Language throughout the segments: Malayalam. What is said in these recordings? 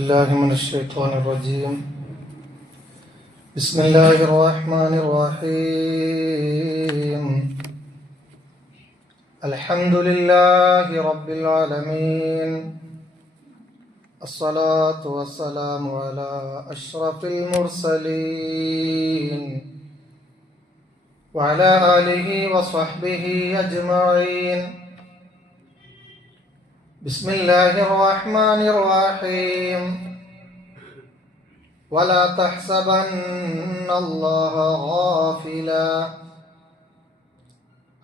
الله من الشيطان الرجيم. بسم الله الرحمن الرحيم. الحمد لله رب العالمين. الصلاة والسلام على أشرف المرسلين وعلى آله وصحبه أجمعين. بسم الله الرحمن الرحيم. ولا تحسبن الله غافلا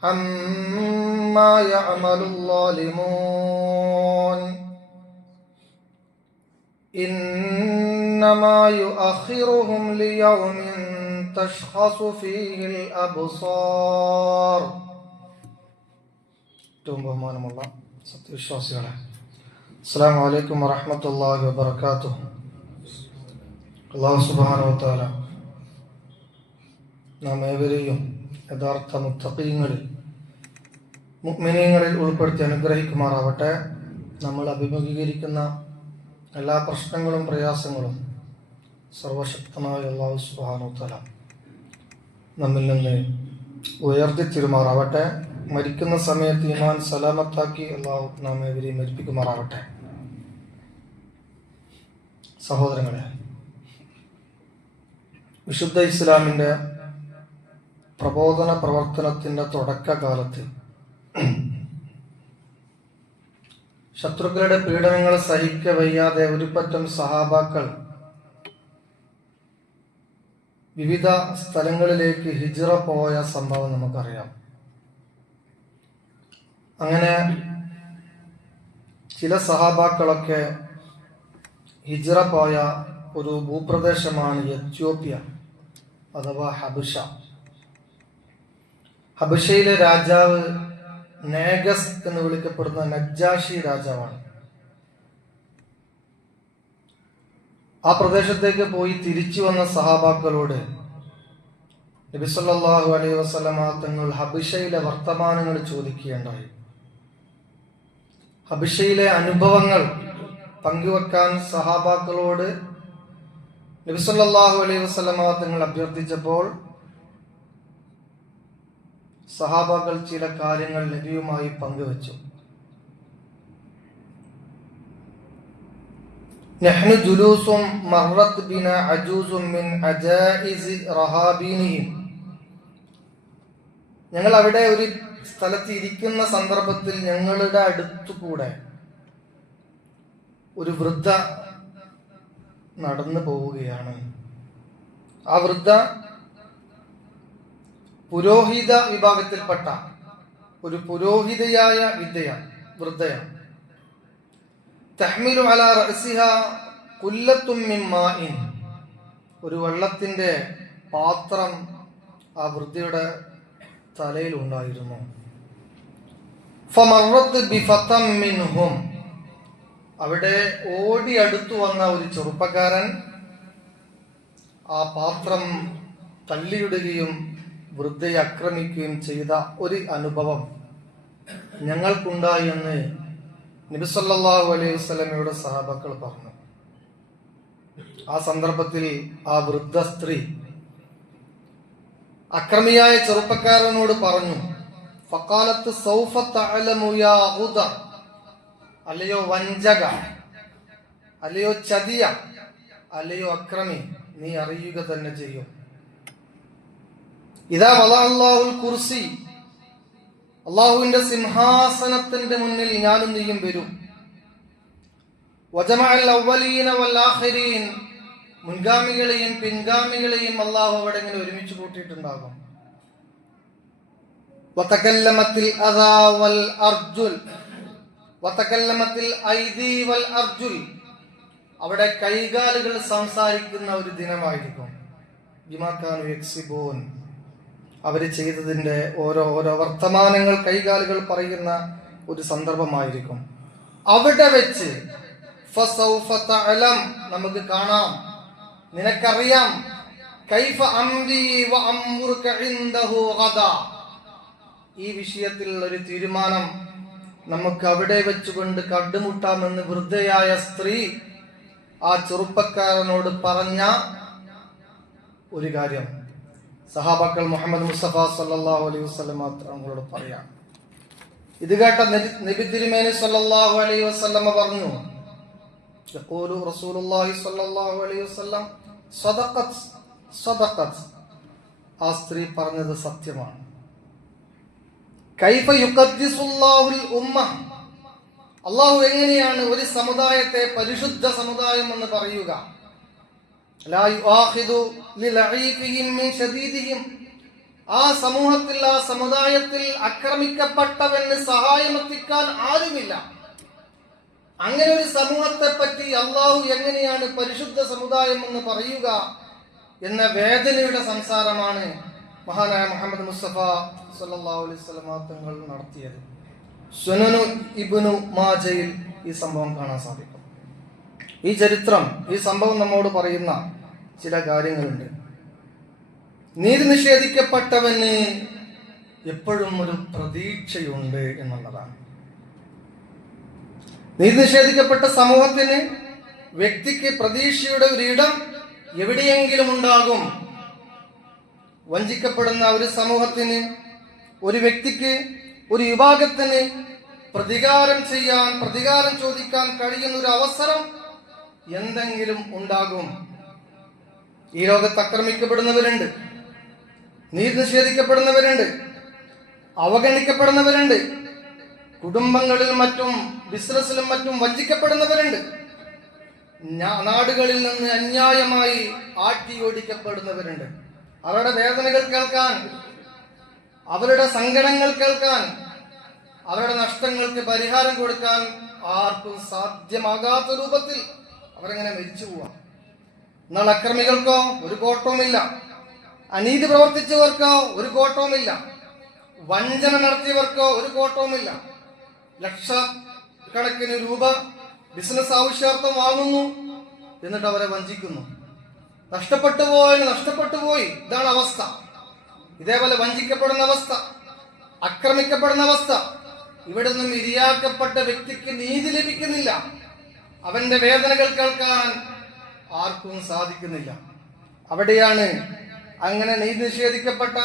عما يعمل الظالمون إنما يؤخرهم ليوم تشخص فيه الأبصار. ബഹുമാനമുള്ള സത്യവിശ്വാസികളെ, അസ്സലാമു അലൈക്കും വറഹ്മത്തുള്ളാഹി വബറകാതുഹു. അല്ലാഹു സുബ്ഹാനഹു വ തആല നാം ഏവരെയും യഥാർത്ഥ മുത്തഖീങ്ങളിൽ മുഅ്മിനീങ്ങളിൽ ഉൾപ്പെടുത്തി അനുഗ്രഹിക്കുമാറാവട്ടെ. നമ്മൾ അഭിമുഖീകരിക്കുന്ന എല്ലാ പ്രശ്നങ്ങളും പ്രയാസങ്ങളും സർവശക്തനായ അല്ലാഹു സുബ്ഹാനഹു വ തആല നമ്മിൽ നിന്ന് ഉയർത്തി തിരുമാറാവട്ടെ. മരിക്കുന്ന സമയത്ത് ഈമാൻ സലാമത്താക്കി അല്ലാഹു നാം ഏവരെയും മരിപ്പിക്കുമാറാവട്ടെ. സഹോദരങ്ങളെ, വിശുദ്ധ ഇസ്ലാമിന്റെ പ്രബോധന പ്രവർത്തനത്തിന്റെ തുടക്കകാലത്ത് ശത്രുക്കളുടെ പീഡനങ്ങൾ സഹിക്കവയ്യാതെ ഒരു പറ്റം സഹാബാക്കൾ വിവിധ സ്ഥലങ്ങളിലേക്ക് ഹിജ്റ പോയ സംഭവം നമുക്കറിയാം. അങ്ങനെ ചില സഹാബാക്കളൊക്കെ ഹിജ്റ പോയ ഒരു ഭൂപ്രദേശമാണ് എത്യോപ്യ അഥവാ ഹബഷ. ഹബഷയിലെ രാജാവ് നേഗസ് എന്ന് വിളിക്കപ്പെടുന്ന നജ്ജാഷി രാജാവാണ്. ആ പ്രദേശത്തേക്ക് പോയി തിരിച്ചു വന്ന സഹാബാക്കളോട് നബി സല്ലല്ലാഹു അലൈഹി വസല്ലമ തങ്ങൾ ഹബഷയിലെ വർത്തമാനങ്ങൾ ചോദിക്കുകയുണ്ടായി. ഹബഷയിലെ അനുഭവങ്ങൾ പങ്കുവെക്കാൻ സഹാബാക്കളോട് നബി സല്ലല്ലാഹു അലൈഹി വസല്ലമ തങ്ങൾ അഭ്യർത്ഥിച്ചപ്പോൾ സഹാബാക്കൾ ചില കാര്യങ്ങൾ നബിയുമായി പങ്കുവെച്ചു. നഹ്നു ജുലൂസും മർറത് ബിന അജൂസും മിൻ അജായിസി റഹാബീനിഹിം. ഞങ്ങൾ അവിടെ ഒരു സ്ഥലത്ത് ഇരിക്കുന്ന സന്ദർഭത്തിൽ ഞങ്ങളുടെ അടുത്തുകൂടെ ഒരു വൃദ്ധ നടന്നു പോവുകയാണ്. ആ വൃദ്ധ പുരോഹിത വിഭാഗത്തിൽപ്പെട്ട ഒരു പുരോഹിതയായ വൃദ്ധയാണ്. തഹ്മിലു അലാ റഅസിഹാ ഖുല്ലത്തും മിൻ മാഇൻ. ഒരു വെള്ളത്തിന്റെ പാത്രം ആ വൃദ്ധയുടെ തലയിൽ ഉണ്ടായിരുന്നു. ഫമറത് ബിഫതം മിൻഹും. അവിടെ ഓടി അടുത്തു വന്ന ഒരു ചെറുപ്പക്കാരൻ ആ പാത്രം തള്ളിയിടുകയും വൃദ്ധയെ ആക്രമിക്കുകയും ചെയ്ത ഒരു അനുഭവം ഞങ്ങൾക്കുണ്ടായി എന്ന് നബി സല്ലല്ലാഹു അലൈഹി വസല്ലമയുടെ സഹാബാക്കൾ പറഞ്ഞു. ആ സന്ദർഭത്തിൽ ആ വൃദ്ധ സ്ത്രീ അക്രമിയായ ചെറുപ്പക്കാരനോട് പറഞ്ഞു, ഫഖാലത്ത് സൗഫ തഅലമു യാ ഗുദർ. അല്ലയോ വഞ്ചക, അല്ലയോ ചതിയ, അല്ലയോ അക്രമി, നീ അറിയുക തന്നെ ചെയ്യും. ഇദാ വലഅല്ലാഹുൽ കുർസി. അല്ലാഹുവിന്റെ സിംഹാസനത്തിന്റെ മുന്നിൽ ഞാനും നീയും വരും. വജമഅൽ അവ്വലീന വൽ ആഖിരീൻ. മുൻഗാമികളെയും പിൻഗാമികളെയും അല്ലാഹു അവിടെ ഇങ്ങനെ ഒരുമിച്ച് കൂട്ടിയിട്ടുണ്ടാകും. വതകല്ലമത്തിൽ അദാ വൽ അർജുൽ വതകല്ലമത്തിൽ ഐദി വൽ അർജുൽ. അവിടെ കൈകാലുകൾ സംസാരിക്കുന്ന ഒരു ദിനമായിരിക്കും. ബിമാ കാനൂ യക്സിബൂൻ. അവര് ചെയ്തതിന്റെ ഓരോ വർത്തമാനങ്ങൾ കൈകാലുകൾ പറയുന്ന ഒരു സന്ദർഭമായിരിക്കും. അവിടെ വെച്ച് ഫസൗഫ തഅലം, നമുക്ക് കാണാം, നിനക്കറിയാം, കൈഫ അംരി വ അംറുക ഇൻദഹു ഗദാ. ഈ വിഷയത്തിൽ ഒരു തീരുമാനം നമുക്ക് അവിടെ വെച്ചുകൊണ്ട് കണ്ടുമുട്ടാമെന്ന് വൃദ്ധയായ സ്ത്രീ ആ ചെറുപ്പക്കാരനോട് പറഞ്ഞ ഒരു കാര്യം സഹാബാക്കൾ മുഹമ്മദ് മുസ്തഫ സല്ലല്ലാഹു അലൈഹി വസല്ലം തങ്ങളോട് പറയാം. ഇത് കേട്ട നബി തിരുമേനി സല്ലല്ലാഹു അലൈഹി വസല്ലം പറഞ്ഞു, യഖൂലു റസൂലുള്ളാഹി സല്ലല്ലാഹു അലൈഹി വസല്ലം സദഖത് സദഖത്, ആ സ്ത്രീ പറഞ്ഞത് സത്യമാണ്. കൈഫ യുഖദ്ദിസുല്ലാഹുൽ ഉമ്മ, അല്ലാഹു എങ്ങനെയാണ് ഒരു സമുദായത്തെ പരിശുദ്ധ സമുദായം എന്ന് പറയുക? ലാ യുആഖിദു ലിലഈഫിഹിം മിൻ ശദീദിഹിം, ആ സമൂഹത്തിൽ ആ സമുദായത്തിൽ ആക്രമിക്കപ്പെട്ടവന് സഹായമെത്തിക്കാൻ ആരുമില്ല. അങ്ങനെ ഒരു സമൂഹത്തെ പറ്റി അല്ലാഹു എങ്ങനെയാണ് പരിശുദ്ധ സമുദായം എന്ന് പറയുക എന്ന വേദനയുടെ സംസാരമാണ് മഹാനായ മുഹമ്മദ് മുസ്തഫ സല്ലല്ലാഹു അലൈഹി വസല്ലം തങ്ങൾ നടത്തിയത്. സുനനു ഇബ്നു മാജയിൽ ഈ സംഭവം കാണാൻ സാധിക്കും. ഈ ചരിത്രം, ഈ സംഭവം നമ്മോട് പറയുന്ന ചില കാര്യങ്ങളുണ്ട്. നീതി നിഷേധിക്കപ്പെട്ടവന് എപ്പോഴും ഒരു പ്രതീക്ഷയുണ്ട് എന്നുള്ളതാണ്. നീതി നിഷേധിക്കപ്പെട്ട സമൂഹത്തിന്, വ്യക്തിക്ക് പ്രതീക്ഷയുടെ ഒരിടം എവിടെയെങ്കിലും ഉണ്ടാകും. വഞ്ചിക്കപ്പെടുന്ന ഒരു സമൂഹത്തിന്, ഒരു വ്യക്തിക്ക്, ഒരു വിഭാഗത്തിന് പ്രതികാരം ചോദിക്കാൻ കഴിയുന്ന ഒരു അവസരം എന്തെങ്കിലും ഉണ്ടാകും. ഈ ലോകത്ത് ആക്രമിക്കപ്പെടുന്നവരുണ്ട്, നീതി നിഷേധിക്കപ്പെടുന്നവരുണ്ട്, അവഗണിക്കപ്പെടുന്നവരുണ്ട്, കുടുംബങ്ങളിലും മറ്റും ബിസിനസ്സിലും മറ്റും വഞ്ചിക്കപ്പെടുന്നവരുണ്ട്, നാടുകളിൽ നിന്ന് അന്യായമായി ആട്ടിയോടിക്കപ്പെടുന്നവരുണ്ട്. അവരുടെ വേദനകൾ കേൾക്കാൻ, അവരുടെ സങ്കടങ്ങൾ കേൾക്കാൻ, അവരുടെ നഷ്ടങ്ങൾക്ക് പരിഹാരം കൊടുക്കാൻ ആർക്കും സാധ്യമാകാത്ത രൂപത്തിൽ അവരെങ്ങനെ മരിച്ചു പോവാം. എന്നാൽ അക്രമികൾക്കോ ഒരു കോട്ടവുമില്ല, അനീതി പ്രവർത്തിച്ചവർക്കോ ഒരു കോട്ടവുമില്ല, വഞ്ചന നടത്തിയവർക്കോ ഒരു കോട്ടവുമില്ല. ലക്ഷക്കണക്കിന് രൂപ ബിസിനസ് ആവശ്യാർത്ഥം വാങ്ങുന്നു, എന്നിട്ട് അവരെ വഞ്ചിക്കുന്നു. നഷ്ടപ്പെട്ടു പോയി, ഇതാണ് അവസ്ഥ. ഇതേപോലെ വഞ്ചിക്കപ്പെടുന്ന അവസ്ഥ, ആക്രമിക്കപ്പെടുന്ന അവസ്ഥ. ഇവിടെ നിന്നും ഇരയാക്കപ്പെട്ട വ്യക്തിക്ക് നീതി ലഭിക്കുന്നില്ല, അവന്റെ വേദനകൾ കേൾക്കാൻ ആർക്കും സാധിക്കുന്നില്ല. അവിടെയാണ് അങ്ങനെ നീതി നിഷേധിക്കപ്പെട്ട,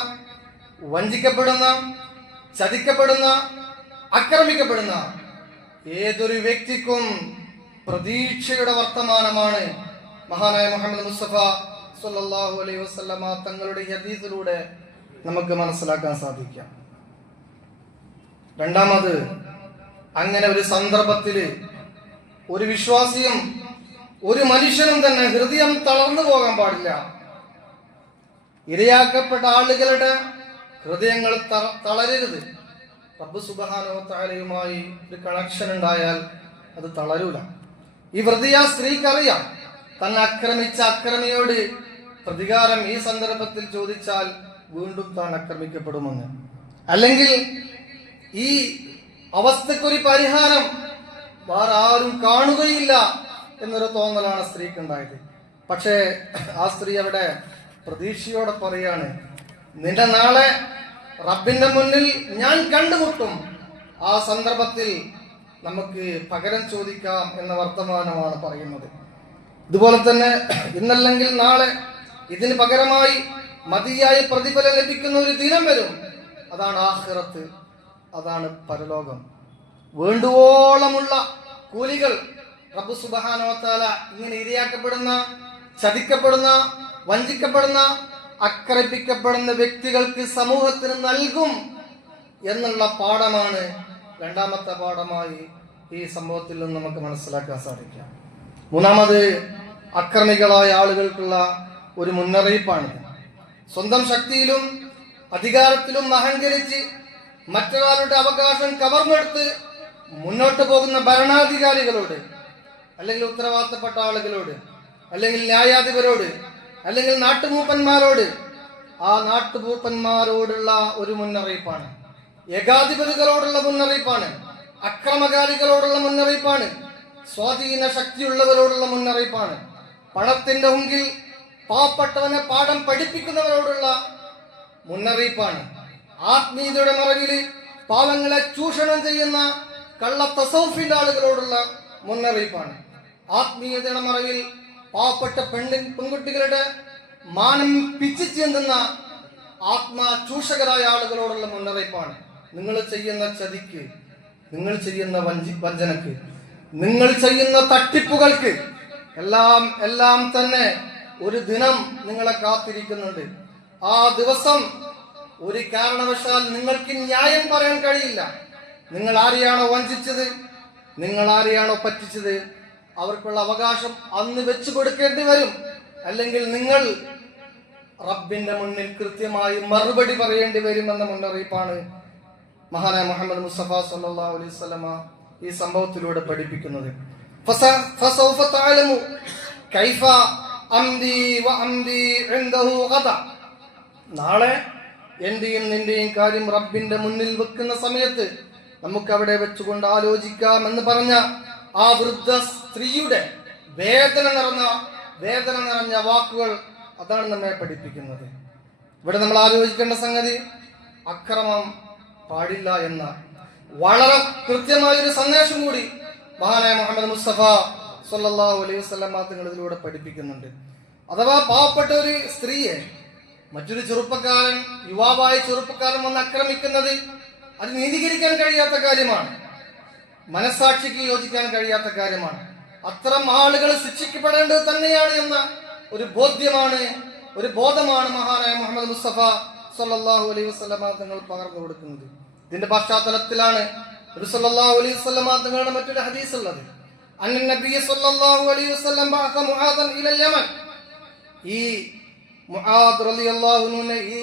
വഞ്ചിക്കപ്പെടുന്ന, ചതിക്കപ്പെടുന്ന, ആക്രമിക്കപ്പെടുന്ന ഏതൊരു വ്യക്തിക്കും പ്രതീക്ഷയുടെ വർത്തമാനമാണ് മഹാനായ മുഹമ്മദ് മുസ്തഫ സല്ലല്ലാഹു അലൈഹി വസല്ലമ തങ്ങളുടെ ഹദീസിലൂടെ നമുക്ക് മനസ്സിലാക്കാൻ സാധിക്കാം. രണ്ടാമത്, അങ്ങനെ ഒരു സന്ദർഭത്തില് ഒരു വിശ്വാസിയും ഒരു മനുഷ്യനും തന്നെ ഹൃദയം തളർന്നു പോകാൻ പാടില്ല. ഇരയാക്കപ്പെട്ട ആളുകളുടെ ഹൃദയങ്ങൾ തളരരുത്. റബ്ബ് സുബ്ഹാനഹു വ തആലയുമായി ഒരു കണക്ഷൻ ഉണ്ടായാൽ അത് തളരൂല. ഈ വൃതിയ സ്ത്രീക്കറിയാം, തന്നെ ആക്രമിച്ച അക്രമിയോട് പ്രതികാരം ഈ സന്ദർഭത്തിൽ ചോദിച്ചാൽ വീണ്ടും താൻ ആക്രമിക്കപ്പെടുമെന്ന്, അല്ലെങ്കിൽ ഈ അവസ്ഥക്കൊരു പരിഹാരം വേറെ ആരും കാണുകയില്ല എന്നൊരു തോന്നലാണ് സ്ത്രീക്കുണ്ടായത്. പക്ഷേ ആ സ്ത്രീ അവിടെ പ്രതീക്ഷയോടെ പറയാണ്, നിന്റെ നാളെ റബ്ബിന്റെ മുന്നിൽ ഞാൻ കണ്ടുമുട്ടും, ആ സന്ദർഭത്തിൽ നമുക്ക് പകരം ചോദിക്കാം എന്ന വർത്തമാനമാണ് പറയുന്നത്. ഇതുപോലെ തന്നെ ഇന്നല്ലെങ്കിൽ നാളെ ഇതിന് പകരമായി മതിയായ പ്രതിഫലം ലഭിക്കുന്ന ഒരു ദിനം വരും. അതാണ് ആഖിറത്ത്, അതാണ് പരലോകം. വേണ്ടുവോളമുള്ള കൂലികൾ റബ്ബ് സുബ്ഹാനഹു വ തആല ഇങ്ങനെ ഇരയാക്കപ്പെടുന്ന, ചതിക്കപ്പെടുന്ന, വഞ്ചിക്കപ്പെടുന്ന, ആക്രമിക്കപ്പെടുന്ന വ്യക്തികൾക്ക് സമൂഹത്തിന് നൽകും എന്നുള്ള പാഠമാണ് രണ്ടാമത്തെ പാഠമായി ഈ സംഭവത്തിൽ നിന്ന് നമുക്ക് മനസ്സിലാക്കാൻ സാധിക്കാം. മൂന്നാമത്, അക്രമികളായ ആളുകൾക്കുള്ള ഒരു മുന്നറിയിപ്പാണ്. സ്വന്തം ശക്തിയിലും അധികാരത്തിലും അഹങ്കരിച്ച് മറ്റൊരാളുടെ അവകാശം കവർന്നെടുത്ത് മുന്നോട്ട് പോകുന്ന ഭരണാധികാരികളോട്, അല്ലെങ്കിൽ ഉത്തരവാദിത്തപ്പെട്ട ആളുകളോട്, അല്ലെങ്കിൽ ന്യായാധിപരോട്, അല്ലെങ്കിൽ നാട്ടുമൂപ്പന്മാരോട്, ആ നാട്ടുമൂപ്പന്മാരോടുള്ള ഒരു മുന്നറിയിപ്പാണ്. ഏകാധിപതികളോടുള്ള മുന്നറിയിപ്പാണ്. അക്രമകാരികളോടുള്ള മുന്നറിയിപ്പാണ്. സ്വാധീന ശക്തിയുള്ളവരോടുള്ള മുന്നറിയിപ്പാണ്. പണത്തിന്റെ മുമ്പിൽ പാവപ്പെട്ടവനെ പാഠം പഠിപ്പിക്കുന്നവരോടുള്ള മുന്നറിയിപ്പാണ്. ആത്മീയതയുടെ മറവിൽ പാവങ്ങളെ ചൂഷണം ചെയ്യുന്ന കള്ള തസൗഫിന്റെ ആളുകളോടുള്ള മുന്നറിയിപ്പാണ്. ആത്മീയതയുടെ മറവിൽ പാവപ്പെട്ട പെൺകുട്ടികളുടെ മാനം പിച്ചു ചീന്തുന്ന ആത്മാചൂഷകരായ ആളുകളോടുള്ള മുന്നറിയിപ്പാണ്. നിങ്ങൾ ചെയ്യുന്ന ചതിക്ക്, നിങ്ങൾ ചെയ്യുന്ന വഞ്ചനക്ക്, നിങ്ങൾ ചെയ്യുന്ന തട്ടിപ്പുകൾക്ക് എല്ലാം തന്നെ ഒരു ദിനം നിങ്ങളെ കാത്തിരിക്കുന്നുണ്ട്. ആ ദിവസം ഒരു കാരണവശാൽ നിങ്ങൾക്ക് ന്യായം പറയാൻ കഴിയില്ല. നിങ്ങൾ ആരെയാണോ വഞ്ചിച്ചത്, നിങ്ങൾ ആരെയാണോ പറ്റിച്ചത്, അവർക്കുള്ള അവകാശം അന്ന് വെച്ചു കൊടുക്കേണ്ടി വരും. അല്ലെങ്കിൽ നിങ്ങൾ റബ്ബിന്റെ മുന്നിൽ കൃത്യമായി മറുപടി പറയേണ്ടി വരുമെന്ന മുന്നറിയിപ്പാണ് മഹാനായ മുഹമ്മദ് മുസ്തഫ സല്ലല്ലാഹു അലൈഹി വസല്ലമ ഈ സംഭവത്തിലൂടെ പഠിപ്പിക്കുന്നത്. ഫസൗഫ തഅലമു കൈഫ അംദി വഅംദി ഇൻദഹു ഗദ. നാളെ എന്റെയും നിന്റെയും കാര്യം റബ്ബിന്റെ മുന്നിൽ വെക്കുന്ന സമയത്ത് നമുക്ക് അവിടെ വെച്ചുകൊണ്ട് ആലോചിക്കാം എന്ന് പറഞ്ഞ ആ വൃദ്ധ സ്ത്രീയുടെ വേദന നിറഞ്ഞ വാക്കുകൾ അതാണ് നമ്മെ പഠിപ്പിക്കുന്നത്. ഇവിടെ നമ്മൾ ആലോചിക്കേണ്ട സംഗതി അക്രമം പാടില്ല എന്ന വളരെ കൃത്യമായൊരു സന്ദേശം കൂടി മഹാനായ മുഹമ്മദ് മുസ്തഫ സല്ലല്ലാഹു അലൈഹി വസല്ലം തങ്ങൾ ഇതിലൂടെ പഠിപ്പിക്കുന്നുണ്ട്. അഥവാ പാവപ്പെട്ട ഒരു സ്ത്രീയെ മറ്റൊരു ചെറുപ്പക്കാരൻ, യുവാവായ ചെറുപ്പക്കാരൻ വന്ന് ആക്രമിക്കുന്നത് അത് നീതീകരിക്കാൻ കഴിയാത്ത കാര്യമാണ്, മനസാക്ഷിക്ക് യോജിക്കാൻ കഴിയാത്ത കാര്യമാണ്. അത്തരം ആളുകൾ ശിക്ഷിക്കപ്പെടേണ്ടത് തന്നെയാണ് എന്ന ഒരു ബോധമാണ് മഹാനായ മുഹമ്മദ് മുസ്തഫ സല്ലല്ലാഹു അലൈഹി വസല്ലം തങ്ങൾ പകർന്നു കൊടുക്കുന്നത്. ഇതിന്റെ പശ്ചാത്തലത്തിലാണ് നബി സല്ലല്ലാഹു അലൈഹി വസല്ലം തങ്ങളുടെ മറ്റൊരു ഹദീസ് ഉള്ളത്. അന്നൻ നബി സല്ലല്ലാഹു അലൈഹി വസല്ലം ബഅസ മുആദൻ ഇലൽ യമൻ. ഈ മുആദ് റളിയല്ലാഹു അൻഹു ഈ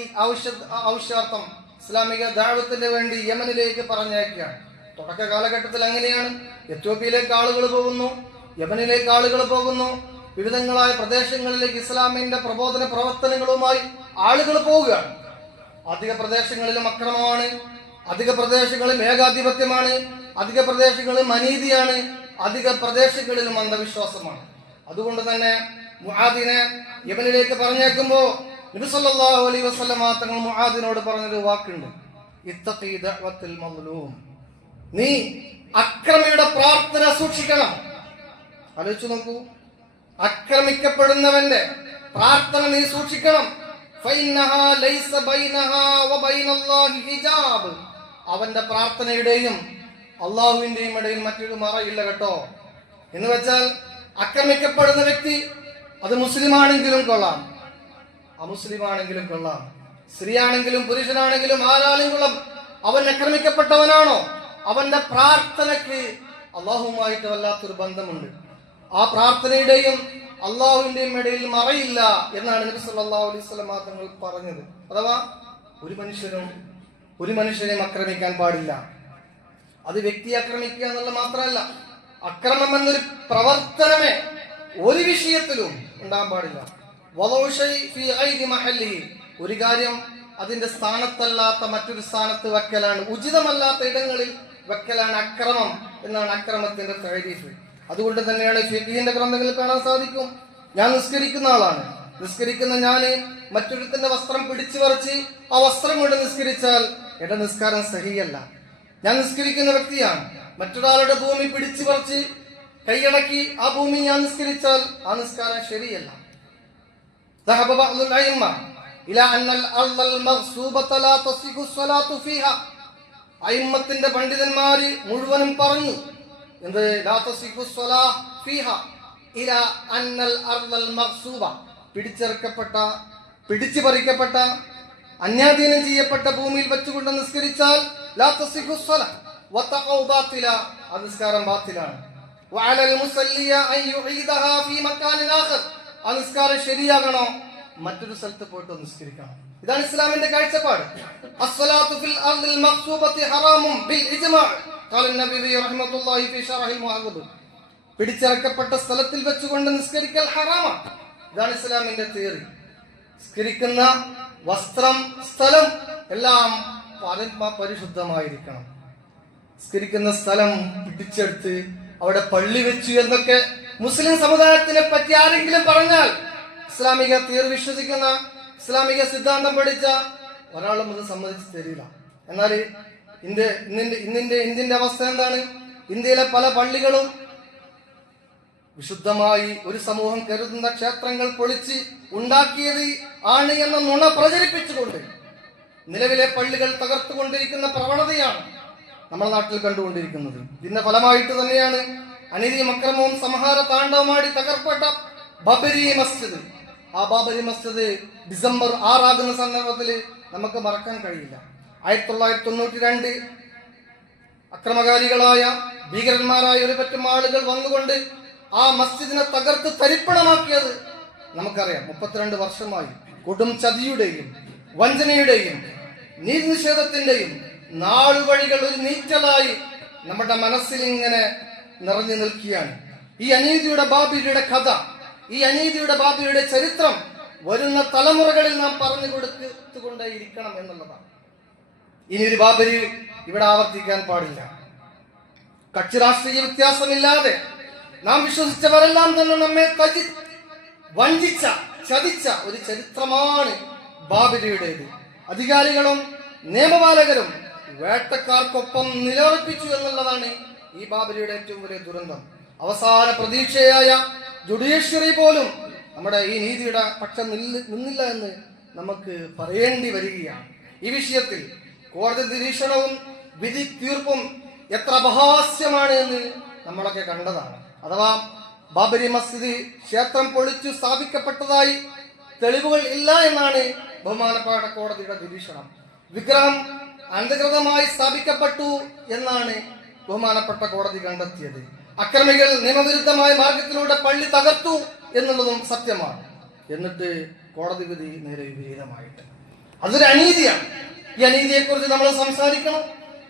ഔഷാർത്ഥം ഇസ്ലാമിക ദഅവത്തിന് വേണ്ടി യമനിലേക്ക് പറഞ്ഞയക്കുകയാണ്. തുടക്ക കാലഘട്ടത്തിൽ അങ്ങനെയാണ്. എത്യോപ്യയിലേക്ക് ആളുകൾ പോകുന്നു, യമനിലേക്ക് ആളുകൾ പോകുന്നു, വിവിധങ്ങളായ പ്രദേശങ്ങളിലേക്ക് ഇസ്ലാമിന്റെ പ്രബോധന പ്രവർത്തനങ്ങളുമായി ആളുകൾ പോവുകയാണ്. അധിക പ്രദേശങ്ങളിലും അക്രമമാണ്, അധിക പ്രദേശങ്ങളിലും ഏകാധിപത്യമാണ്, അധിക പ്രദേശങ്ങളിലും അനീതിയാണ്, അധിക പ്രദേശങ്ങളിലും അന്ധവിശ്വാസമാണ്. അതുകൊണ്ട് തന്നെ മുആദിനെ യമനിലേക്ക് പറഞ്ഞേക്കുമ്പോ നബി സല്ലല്ലാഹു അലൈഹി വസല്ലം തങ്ങൾ മുആദിനോട് പറഞ്ഞൊരു വാക്കുണ്ട്, ഇത്തഖി ദഅവത്തുൽ മദ്ലൂം. നീ അക്രമിയുടെ പ്രാർത്ഥന സൂക്ഷിക്കണം. ആലോചിച്ചു നോക്കൂ, അക്രമിക്കപ്പെടുന്നവന്റെ പ്രാർത്ഥന നീ സൂക്ഷിക്കണം. ഫഇന്നഹാ ലൈസ ബൈനഹാ വബൈനല്ലാഹി ഹിജാബ്. അവന്റെ പ്രാർത്ഥനയുടെയും അള്ളാഹുവിന്റെയും ഇടയിൽ മറ്റൊരു മറയില്ല കേട്ടോ. എന്ന് വെച്ചാൽ ആക്രമിക്കപ്പെടുന്ന വ്യക്തി അത് മുസ്ലിമാണെങ്കിലും കൊള്ളാം, അമുസ്ലിമാണെങ്കിലും കൊള്ളാം, സ്ത്രീയാണെങ്കിലും പുരുഷനാണെങ്കിലും ആരാലും കൊള്ളാം, അവൻ ആക്രമിക്കപ്പെട്ടവനാണോ അവന്റെ പ്രാർത്ഥനയ്ക്ക് അള്ളാഹുമായിട്ട് വല്ലാത്തൊരു ബന്ധമുണ്ട്. ആ പ്രാർത്ഥനയുടെയും അള്ളാഹുവിന്റെയും ഇടയിൽ മറയില്ല എന്നാണ് നബി സല്ലല്ലാഹു അലൈഹി വസല്ലം തങ്ങൾ പറഞ്ഞത്. അഥവാ ഒരു മനുഷ്യനെയും ആക്രമിക്കാൻ പാടില്ല. അത് വ്യക്തി ആക്രമിക്കുക എന്നുള്ള മാത്രമല്ല, അക്രമം എന്നൊരു പ്രവർത്തനമേ ഒരു വിഷയത്തിലും ഉണ്ടാകാൻ പാടില്ല. ഒരു കാര്യം അതിന്റെ സ്ഥാനത്തല്ലാത്ത മറ്റൊരു സ്ഥാനത്ത് വെക്കലാണ്, ഉചിതമല്ലാത്ത ഇടങ്ങളിൽ വെക്കലാണ് അക്രമം എന്നാണ് അക്രമത്തിന്റെ തഅരീഫ്. അതുകൊണ്ട് തന്നെയാണ് ഫിഖ്ഹിന്റെ ഗ്രന്ഥങ്ങളിൽ കാണാൻ സാധിക്കും, ഞാൻ നിസ്കരിക്കുന്ന ആളാണ്, നിസ്കരിക്കുന്ന ഞാന് മറ്റൊരുത്തിന്റെ വസ്ത്രം പിടിച്ചു പറിച്ച് ആ വസ്ത്രം കൊണ്ട് നിസ്കരിച്ചാൽ എന്റെ നിസ്കാരം സഹിയല്ല. ഞാൻ നിസ്കരിക്കുന്ന വ്യക്തിയാണ്, മറ്റൊരാളുടെ ഭൂമി പിടിച്ചു പറിച്ച് കൈയടക്കി ആ ഭൂമി ഞാൻ നിസ്കരിച്ചാൽ ആ നിസ്കാരം ശരിയല്ല. അയിമ്മത്തിന്റെ പണ്ഡിതന്മാര് മുഴുവനും പറഞ്ഞു എന്ത്, പിടിച്ചു പറിക്കപ്പെട്ട അന്യാധീനം ചെയ്യപ്പെട്ട ഭൂമിയിൽ വെച്ചുകൊണ്ട് നിസ്കരിച്ചാൽ ആ നിസ്കാരം ബാത്തിലാണ്. ആ നിസ്കാരം ശരിയാകണോ മറ്റൊരു സ്ഥലത്ത് പോയിട്ട് നിസ്കരിക്കണം. ഇതാണ് ഇസ്ലാമിന്റെ കാഴ്ചപ്പാട്. പിടിച്ചിറക്കപ്പെട്ട സ്ഥലത്തിൽ വെച്ചുകൊണ്ട് നിസ്കരിക്കൽ ഹറാമാണ്. ഇതാണ് ഇസ്ലാമിന്റെ തിയറി. നിസ്കരിക്കുന്ന വസ്ത്രം, സ്ഥലം എല്ലാം പരിശുദ്ധമായിരിക്കണം. നിസ്കരിക്കുന്ന സ്ഥലം പിടിച്ചെടുത്ത് അവിടെ പള്ളി വെച്ചു എന്നൊക്കെ മുസ്ലിം സമുദായത്തിനെ പറ്റി ആരെങ്കിലും പറഞ്ഞാൽ, ഇസ്ലാമിക തിയറി വിശ്വസിക്കുന്ന, ഇസ്ലാമിക സിദ്ധാന്തം പഠിച്ച ഒരാളും അത് സമ്മതിച്ച് തരില്ല. എന്നാൽ ഇന്ത്യന്റെ അവസ്ഥ എന്താണ്? ഇന്ത്യയിലെ പല പള്ളികളും വിശുദ്ധമായി ഒരു സമൂഹം കരുതുന്ന ക്ഷേത്രങ്ങൾ പൊളിച്ച് ഉണ്ടാക്കിയത് ആണ് എന്ന നുണ പ്രചരിപ്പിച്ചുകൊണ്ട് നിലവിലെ പള്ളികൾ തകർത്തുകൊണ്ടിരിക്കുന്ന പ്രവണതയാണ് നമ്മുടെ നാട്ടിൽ കണ്ടുകൊണ്ടിരിക്കുന്നത്. ഇതിന്റെ ഫലമായിട്ട് തന്നെയാണ് അനീതിയും അക്രമവും സംഹാര താണ്ഡവമാടി തകർപ്പെട്ട ബാബരി മസ്ജിദ്. ആ ബാബരി മസ്ജിദ് ഡിസംബർ 6 ആകുന്ന സന്ദർഭത്തിൽ നമുക്ക് മറക്കാൻ കഴിയില്ല. 1992 അക്രമകാരികളായ ഭീകരന്മാരായ ഒരു പറ്റം ആളുകൾ വന്നുകൊണ്ട് ആ മസ്ജിദിനെ തകർത്ത് തരിപ്പണമാക്കിയത് നമുക്കറിയാം. 32 വർഷമായി കൊടും ചതിയുടെയും വഞ്ചനയുടെയും നീതി നിഷേധത്തിന്റെയും നാളുവഴികൾ ഒരു നീറ്റലായി നമ്മുടെ മനസ്സിൽ ഇങ്ങനെ നിറഞ്ഞു നിൽക്കുകയാണ്. ഈ അനീതിയുടെ ബാബരിയുടെ കഥ, ഈ അനീതിയുടെ ബാബരിയുടെ ചരിത്രം വരുന്ന തലമുറകളിൽ നാം പറഞ്ഞു കൊടുത്തുകൊണ്ടേയിരിക്കണം എന്നുള്ളതാണ്. ഇനി ഒരു ബാബരി ഇവിടെ ആവർത്തിക്കാൻ പാടില്ല. കക്ഷി രാഷ്ട്രീയ വ്യത്യാസമില്ലാതെ നാം വിശ്വസിച്ചവരെല്ലാം തന്നെ നമ്മെ വഞ്ചിച്ച ചതിച്ച ഒരു ചരിത്രമാണ് ബാബരിയുടേത്. അധികാരികളും നിയമപാലകരും വേട്ടക്കാർക്കൊപ്പം നിലയുറപ്പിച്ചു എന്നുള്ളതാണ് ഈ ബാബരിയുടെ ഏറ്റവും വലിയ ദുരന്തം. അവസാന പ്രതീക്ഷയായ ജുഡീഷ്യറി പോലും നമ്മുടെ ഈ നീതിയുടെ പക്ഷം നിന്നില്ല എന്ന് നമുക്ക് പറയേണ്ടി വരികയാണ്. ഈ വിഷയത്തിൽ കോടതി നിരീക്ഷണവും വിധി തീർപ്പും എത്ര അപഹാസ്യമാണ് എന്ന് നമ്മളൊക്കെ കണ്ടതാണ്. അഥവാ ബാബരി മസ്ജിദ് ക്ഷേത്രം പൊളിച്ചു സ്ഥാപിക്കപ്പെട്ടതായി തെളിവുകൾ ഇല്ല എന്നാണ് ബഹുമാനപ്പെട്ട കോടതിയുടെ നിരീക്ഷണം. വിഗ്രഹം അനധികൃതമായി സ്ഥാപിക്കപ്പെട്ടു എന്നാണ് ബഹുമാനപ്പെട്ട കോടതി കണ്ടെത്തിയത്. അക്രമികൾ നിയമവിരുദ്ധമായ മാർഗത്തിലൂടെ പള്ളി തകർത്തു എന്നുള്ളതും സത്യമാണ്. എന്നിട്ട് കോടതി വിധി നേരെ വിപരീതമായിട്ട് അതൊരു അനീതിയാണ്. ഈ അനീതിയെക്കുറിച്ച് നമ്മൾ സംസാരിക്കണം,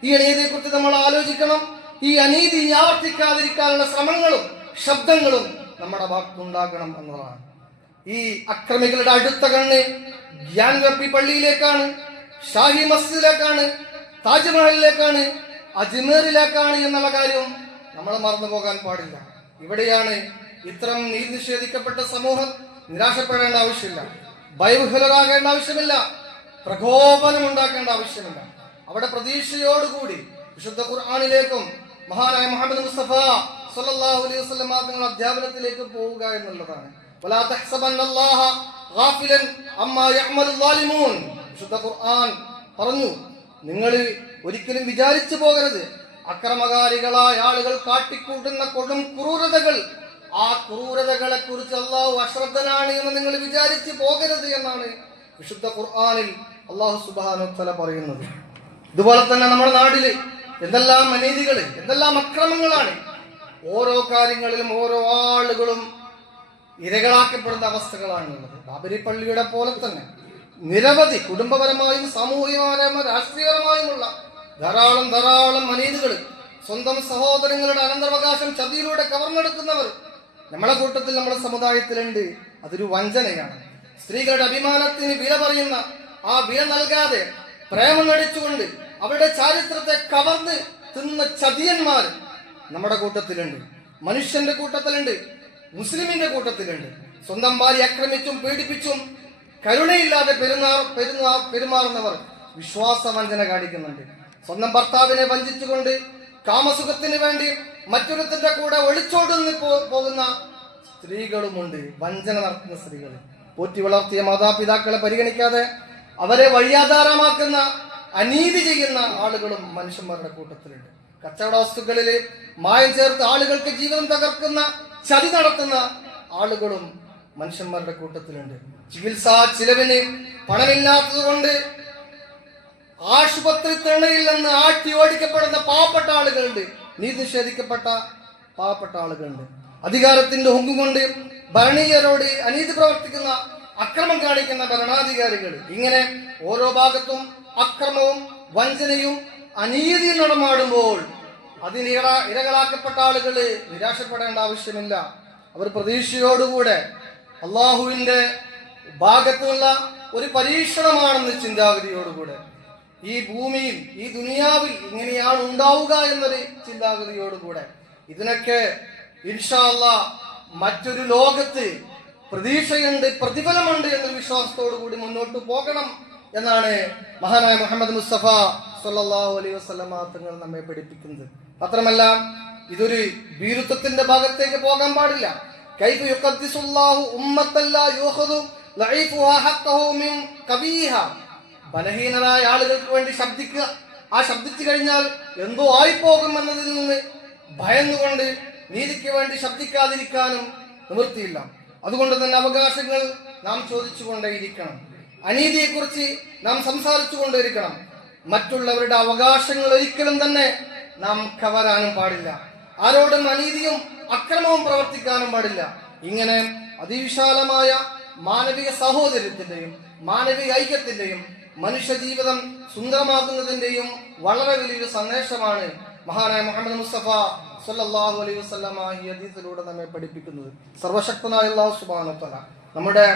ഈ അനീതിയെക്കുറിച്ച് നമ്മൾ ആലോചിക്കണം. ഈ അനീതി ആവർത്തിക്കാതിരിക്കാനുള്ള ശ്രമങ്ങളും ശബ്ദങ്ങളും നമ്മുടെ ഭാഗത്തുണ്ടാകണം എന്നതാണ്. ഈ അക്രമികളുടെ അടുത്ത കണ്ണ് ഗ്യാൻവപ്പി പള്ളിയിലേക്കാണ്, ഷാഹി മസ്ജിദിലേക്കാണ്, താജ്മഹലിലേക്കാണ്, അജ്മീറിലേക്കാണ് എന്നുള്ള കാര്യം നമ്മൾ മറന്നു പോകാൻ പാടില്ല. ഇവിടെയാണ് ഇത്തരം നീതി നിഷേധിക്കപ്പെട്ട സമൂഹം നിരാശപ്പെടേണ്ട ആവശ്യമില്ല, ഭയവിഹ്വലരാകേണ്ട ആവശ്യമില്ല, പ്രകോപനം ഉണ്ടാക്കേണ്ട ആവശ്യമില്ല. അവിടെ പ്രതീക്ഷയോടുകൂടി വിശുദ്ധ ഖുർആനിലേക്കും മഹാനായ മുഹമ്മദ് മുസ്തഫ സല്ലല്ലാഹു അലൈഹി വസല്ലം തങ്ങളുടെ അധ്യാപനത്തിലേക്ക് പോവുക എന്നുള്ളതാണ്. വലാ തഹ്സബന്നല്ലാഹ ഗാഫിലൻ അമ്മാ യഅമലു ളാലിമൂൻ. വിശുദ്ധ ഖുർആൻ പറഞ്ഞു, നിങ്ങൾ ഒരിക്കലും വിചാരിച്ചു പോകരുത് അക്രമകാരികളായ ആളുകൾ കാട്ടിക്കൂട്ടുന്ന കൊടും ക്രൂരതകൾ, ആ ക്രൂരതകളെ കുറിച്ച് അള്ളാഹു അശ്രദ്ധനാണ് എന്ന് നിങ്ങൾ വിചാരിച്ചു പോകരുത് എന്നാണ് വിശുദ്ധ ഖുർആനിൽ അള്ളാഹു സുബ്ഹാനഹു വ തആല പറയുന്നത്. ഇതുപോലെ തന്നെ നമ്മുടെ നാട്ടില് എന്തെല്ലാം അനീതികള്, എന്തെല്ലാം അക്രമങ്ങളാണ്. ഓരോ കാര്യങ്ങളിലും ഓരോ ആളുകളും ഇരകളാക്കപ്പെടുന്ന അവസ്ഥകളാണുള്ളത്. ബാബരി പള്ളിയുടെ പോലെ തന്നെ നിരവധി കുടുംബപരമായും സാമൂഹികപരമായും രാഷ്ട്രീയപരമായുമുള്ള ധാരാളം അനീതികൾ, സ്വന്തം സഹോദരങ്ങളുടെ അനന്തരാവകാശം ചതിയിലൂടെ കവർന്നെടുക്കുന്നവർ നമ്മളെ കൂട്ടത്തിൽ, നമ്മുടെ സമുദായത്തിലുണ്ട്. അതൊരു വഞ്ചനയാണ്. സ്ത്രീകളുടെ അഭിമാനത്തിന് വില പറയുന്ന, ആ വില നൽകാതെ പ്രേമം നടിച്ചുകൊണ്ട് അവരുടെ ചാരിത്രത്തെ കവർന്ന് തിന്ന ചതിയന്മാർ നമ്മുടെ കൂട്ടത്തിലുണ്ട്. മനുഷ്യന്റെ കൂട്ടത്തിലുണ്ട്, മുസ്ലിമിന്റെ കൂട്ടത്തിലുണ്ട്. സ്വന്തം ഭാര്യ ആക്രമിച്ചും പീഡിപ്പിച്ചും കരുണയില്ലാതെ പെരുമാറുന്നവർ വിശ്വാസവഞ്ചന കാണിക്കുന്നുണ്ട്. സ്വന്തം ഭർത്താവിനെ വഞ്ചിച്ചുകൊണ്ട് കാമസുഖത്തിന് വേണ്ടി മറ്റൊരുത്തിന്റെ കൂടെ ഒളിച്ചോടുന്നു പോകുന്ന സ്ത്രീകളുമുണ്ട്. വഞ്ചന നടത്തുന്ന സ്ത്രീകൾ, പോറ്റി വളർത്തിയ മാതാപിതാക്കളെ പരിഗണിക്കാതെ അവരെ വഴിയാധാരമാക്കുന്ന, അനീതി ചെയ്യുന്ന ആളുകളും മനുഷ്യന്മാരുടെ കൂട്ടത്തിലുണ്ട്. കച്ചവട വസ്തുക്കളിൽ മായം ചേർത്ത് ആളുകൾക്ക് ജീവിതം തകർക്കുന്ന, ചതി നടത്തുന്ന ആളുകളും മനുഷ്യന്മാരുടെ കൂട്ടത്തിലുണ്ട്. ചികിത്സാ ചിലവിന് പണമില്ലാത്തത് കൊണ്ട് ആശുപത്രി തിണ്ണയിൽ നിന്ന് ആട്ടി ഓടിക്കപ്പെടുന്ന പാവപ്പെട്ട ആളുകളുണ്ട്. നീതി നിഷേധിക്കപ്പെട്ട പാവപ്പെട്ട ആളുകളുണ്ട്. അധികാരത്തിന്റെ ഹുങ്കും കൊണ്ട് ഭരണീയരോട് അനീതി പ്രവർത്തിക്കുന്ന, അക്രമം കാണിക്കുന്ന ഭരണാധികാരികൾ. ഇങ്ങനെ ഓരോ ഭാഗത്തും അക്രമവും വഞ്ചനയും അനീതിയും നടമാടുമ്പോൾ അതിന് ഇരകളാക്കപ്പെട്ട ആളുകൾ നിരാശപ്പെടേണ്ട ആവശ്യമില്ല. അവർ പ്രതീക്ഷയോടുകൂടെ അള്ളാഹുവിന്റെ ഭാഗത്തുള്ള ഒരു പരീക്ഷണമാണെന്ന് ചിന്താഗതിയോടുകൂടെ ഈ ഭൂമിയിൽ, ഈ ദുനിയാവിൽ ഇങ്ങനെയാണ് ഉണ്ടാവുക എന്നൊരു ചിന്താഗതിയോടുകൂടെ ഇതിനൊക്കെ ഇൻഷാ അല്ലാഹ് മറ്റൊരു ലോകത്ത് പ്രതീക്ഷയുണ്ട്, പ്രതിഫലമുണ്ട് എന്നൊരു വിശ്വാസത്തോടു കൂടി മുന്നോട്ട് പോകണം എന്നാണ് മഹാനായ മുഹമ്മദ് മുസ്തഫ സല്ലല്ലാഹു അലൈഹി വസല്ലം തങ്ങൾ നമ്മെ പഠിപ്പിക്കുന്നത്. മാത്രമല്ല ഇതൊരു ഭീരുത്വത്തിന്റെ ഭാഗത്തേക്ക് പോകാൻ പാടില്ല. കൈഫ യുഖദ്ദിസുല്ലാഹു ഉമ്മത്തൻ ലാ യുഖദു ലഈഫുഹാ ഹഖ്ഖഹു മിൻ ഖബീഹ. ബലഹീനരായ ആളുകൾക്ക് വേണ്ടി ശബ്ദിക്കുക, ആ ശബ്ദിച്ചു കഴിഞ്ഞാൽ എന്തോ ആയിപ്പോകും എന്നതിൽ നിന്ന് ഭയന്നുകൊണ്ട് നീതിക്ക് വേണ്ടി ശബ്ദിക്കാതിരിക്കാനും നിവൃത്തിയില്ല. അതുകൊണ്ട് തന്നെ അവകാശങ്ങൾ നാം ചോദിച്ചുകൊണ്ടേയിരിക്കണം. അനീതിയെക്കുറിച്ച് നാം സംസാരിച്ചു കൊണ്ടിരിക്കണം. മറ്റുള്ളവരുടെ അവകാശങ്ങൾ ഒരിക്കലും തന്നെ നാം കവരാനും പാടില്ല. ആരോടും അനീതിയും അക്രമവും പ്രവർത്തിക്കാനും പാടില്ല. ഇങ്ങനെ അതിവിശാലമായ മാനവിക സഹോദര്യത്തിന്റെയും മാനവിക ഐക്യത്തിന്റെയും മനുഷ്യ ജീവിതം സുന്ദരമാക്കുന്നതിന്റെയും വളരെ വലിയൊരു സന്ദേശമാണ് മഹാനായ മുഹമ്മദ് മുസ്തഫ സല്ലല്ലാഹു അലൈഹി വസല്ലമ ഈ ഹദീസിലൂടെ നമ്മെ പഠിപ്പിക്കുന്നത്. സർവശക്തനായ അല്ലാഹു സുബ്ഹാനഹു വ തആല നമ്മുടെ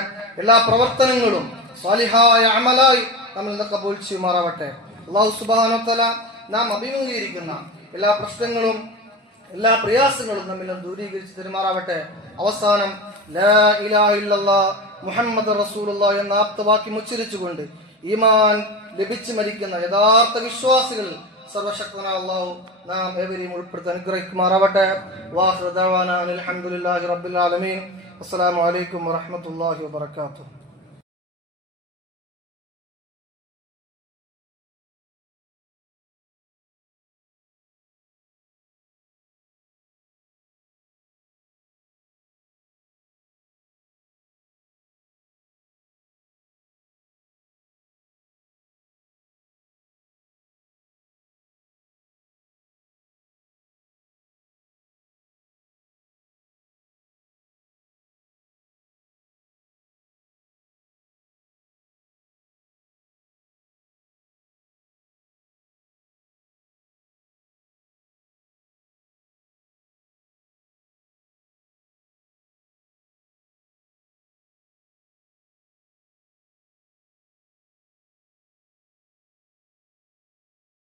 എല്ലാ പ്രവർത്തനങ്ങളും സ്വാലിഹായ അമലായി നമ്മൾ കബൂൽ ചെയ്യുമാറാവട്ടെ. അല്ലാഹു സുബ്ഹാനഹു വ തആല നാം അഭിമുഖീകരിക്കുന്ന എല്ലാ പ്രശ്നങ്ങളും എല്ലാ പ്രയാസങ്ങളും നമ്മിൽ ദൂരീകരിച്ച് തരുമാറാവട്ടെ. അവസാനം ലാ ഇലാഹ ഇല്ലല്ലാഹ് മുഹമ്മദ് റസൂലുള്ളാഹി എന്ന ആപ്തവാക്യം ഉച്ചരിച്ചുകൊണ്ട് ഈമാൻ ലഭിച്ച് മരിക്കുന്ന യഥാർത്ഥ വിശ്വാസികൾ സർവശക്തനായ അല്ലാഹു നാം ഏവരെയും ഉൾപ്പെടുത്തി അനുഗ്രഹിക്കുമാറാവട്ടെ. വാഖിറു ദഅവാനാ അൽഹംദുലില്ലാഹി റബ്ബിൽ ആലമീൻ. അസ്സലാമു അലൈക്കും വറഹ്മത്തുള്ളാഹി വബറകാതുഹു.